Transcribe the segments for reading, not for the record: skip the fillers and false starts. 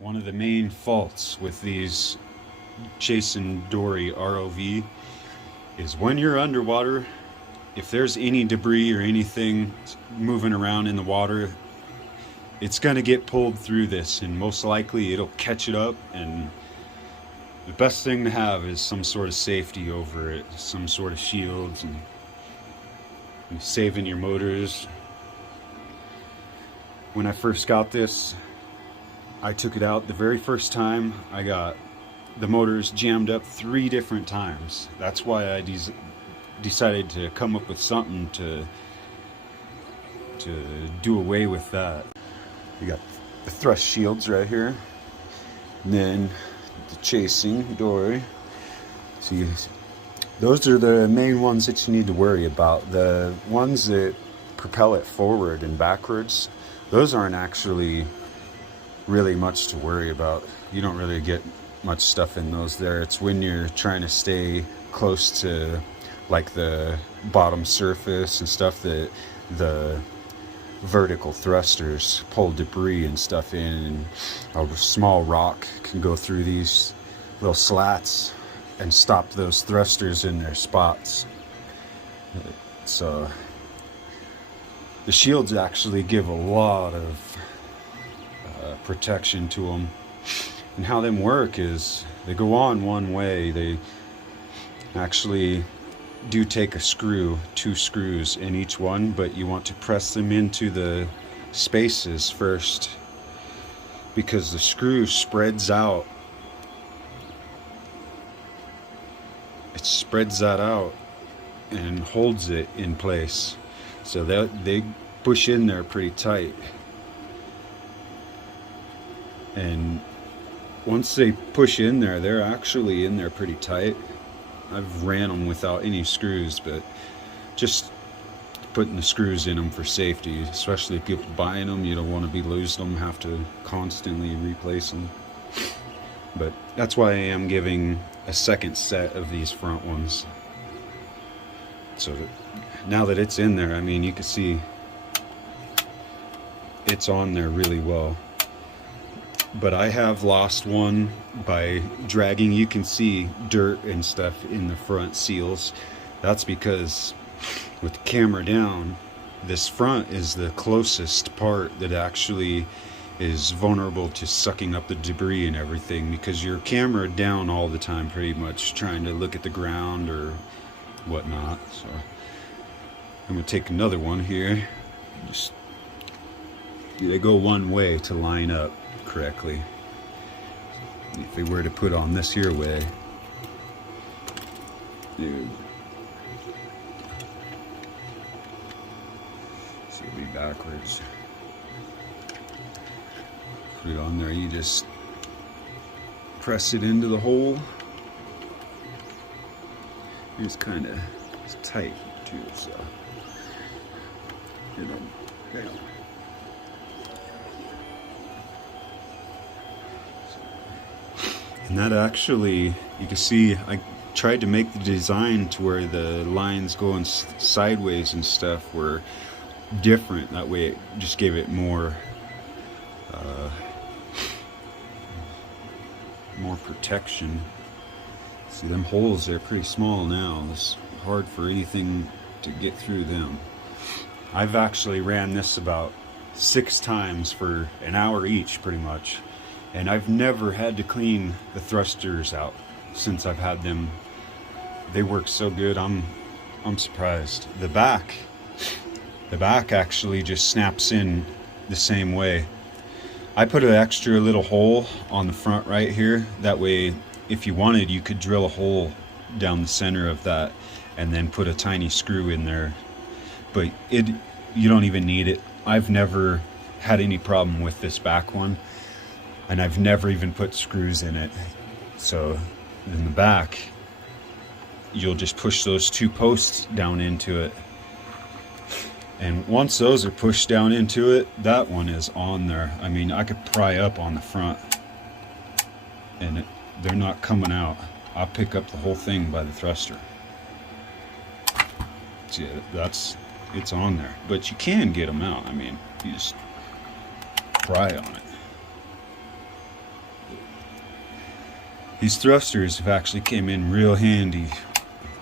One of the main faults with these Chasing Dory ROV is when you're underwater, if there's any debris or anything moving around in the water, it's going to get pulled through this, and most likely it'll catch it up. And the best thing to have is some sort of safety over it, some sort of shields, and saving your motors. When I first got this, I took it out the very first time. I got the motors jammed up 3 different times. That's why I decided to come up with something to do away with that. You got the thrust shields right here, and then the Chasing Dory. See, those are the main ones that you need to worry about. The ones that propel it forward and backwards, those aren't actually really much to worry about. You don't really get much stuff in those there. It's when you're trying to stay close to like the bottom surface and stuff that the vertical thrusters pull debris and stuff in, and a small rock can go through these little slats and stop those thrusters in their spots. So the shields actually give a lot of protection to them. And how them work is they go on one way. They actually do take a screw, 2 screws in each one, but you want to press them into the spaces first, because the screw spreads out. It spreads that out and holds it in place. So they push in there pretty tight. And once they push in there, they're actually in there pretty tight. I've ran them without any screws, but just putting the screws in them for safety, especially people buying them. You don't want to be losing them, have to constantly replace them. But that's why I am giving a second set of these front ones. So that now that it's in there, I mean, you can see it's on there really well. But I have lost one by dragging. You can see dirt and stuff in the front seals. That's because with the camera down, this front is the closest part that actually is vulnerable to sucking up the debris and everything, because your camera down all the time pretty much, trying to look at the ground or whatnot. So I'm gonna take another one here. Just they go one way to line up correctly. If they were to put on this here way, dude, so it'll be backwards. Put it on there, you just press it into the hole. It's kind of tight too, so you know, yeah. And that actually, you can see, I tried to make the design to where the lines going sideways and stuff were different. That way it just gave it more protection. See, them holes, they're pretty small now. It's hard for anything to get through them. I've actually ran this about 6 times for an hour each pretty much. And I've never had to clean the thrusters out since I've had them. They work so good. I'm surprised. The back actually just snaps in the same way. I put an extra little hole on the front right here. That way, if you wanted, you could drill a hole down the center of that and then put a tiny screw in there. But you don't even need it. I've never had any problem with this back one. And I've never even put screws in it. So in the back, you'll just push those 2 posts down into it. And once those are pushed down into it, that one is on there. I mean, I could pry up on the front and they're not coming out. I'll pick up the whole thing by the thruster. See, it's on there. But you can get them out. I mean, you just pry on it. These thrusters have actually came in real handy.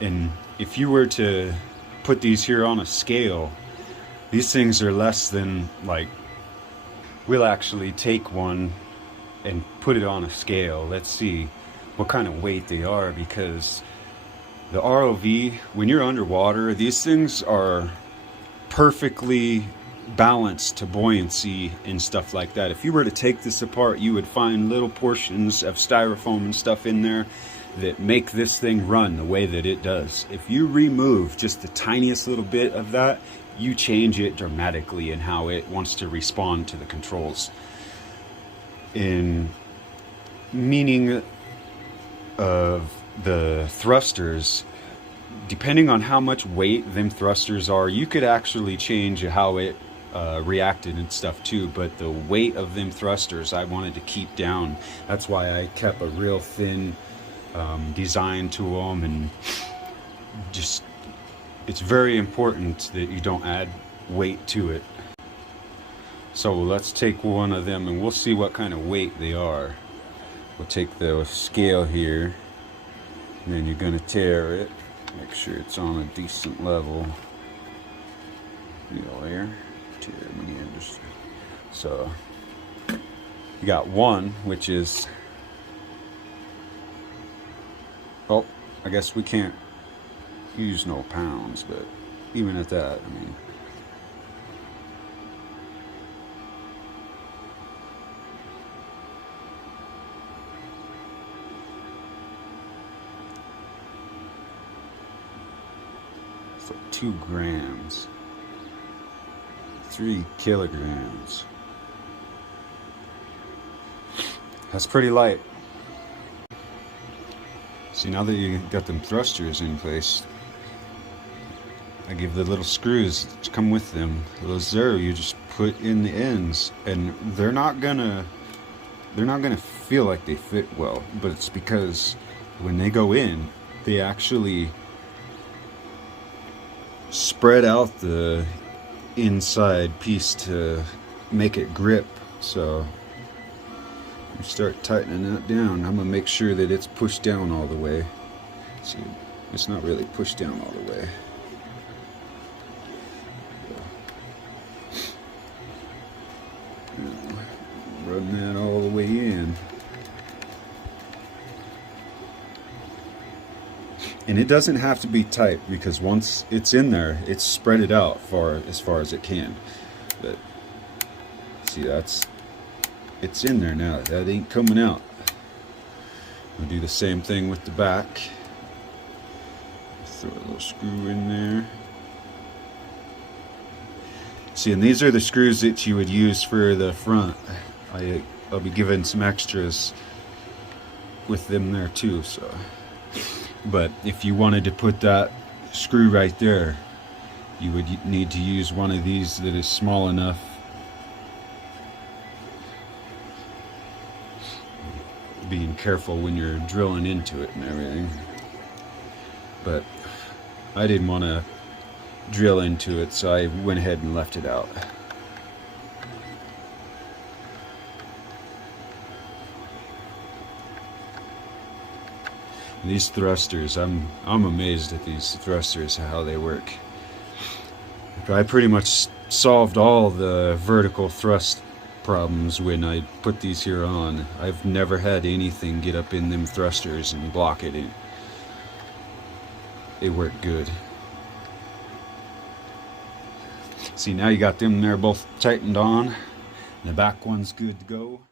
And if you were to put these here on a scale, these things are less than, like, we'll actually take one and put it on a scale. Let's see what kind of weight they are, because the ROV, when you're underwater, these things are perfectly balanced to buoyancy and stuff like that. If you were to take this apart, you would find little portions of styrofoam and stuff in there that make this thing run the way that it does. If you remove just the tiniest little bit of that, you change it dramatically in how it wants to respond to the controls. In meaning of the thrusters, depending on how much weight them thrusters are, you could actually change how it reacted and stuff too. But the weight of them thrusters I wanted to keep down. That's why I kept a real thin design to them, and just, it's very important that you don't add weight to it. So let's take one of them and we'll see what kind of weight they are. We'll take the scale here, and then you're going to tear it. Make sure it's on a decent level. There. Tear meanders. So you got one, which is, oh, I guess we can't use no pounds, but even at that, I mean, so 2 grams, 3 kilograms. That's pretty light. See, now that you got them thrusters in place, I give the little screws to come with them. Those there, you just put in the ends, and they're not gonna feel like they fit well, but it's because when they go in, they actually spread out the inside piece to make it grip. So you start tightening that down. I'm gonna make sure that it's pushed down all the way. See, it's not really pushed down all the way. Run that all the way in. And it doesn't have to be tight, because once it's in there, it's spread it out as far as it can. But see, it's in there now. That ain't coming out. I'll do the same thing with the back. Throw a little screw in there. See, and these are the screws that you would use for the front. I'll be giving some extras with them there too. So, but if you wanted to put that screw right there, you would need to use one of these that is small enough. Being careful when you're drilling into it and everything. But I didn't want to drill into it, so I went ahead and left it out. These thrusters, I'm amazed at these thrusters, how they work. I pretty much solved all the vertical thrust problems when I put these here on. I've never had anything get up in them thrusters and block it. They work good. See, now you got them there both tightened on. The back one's good to go.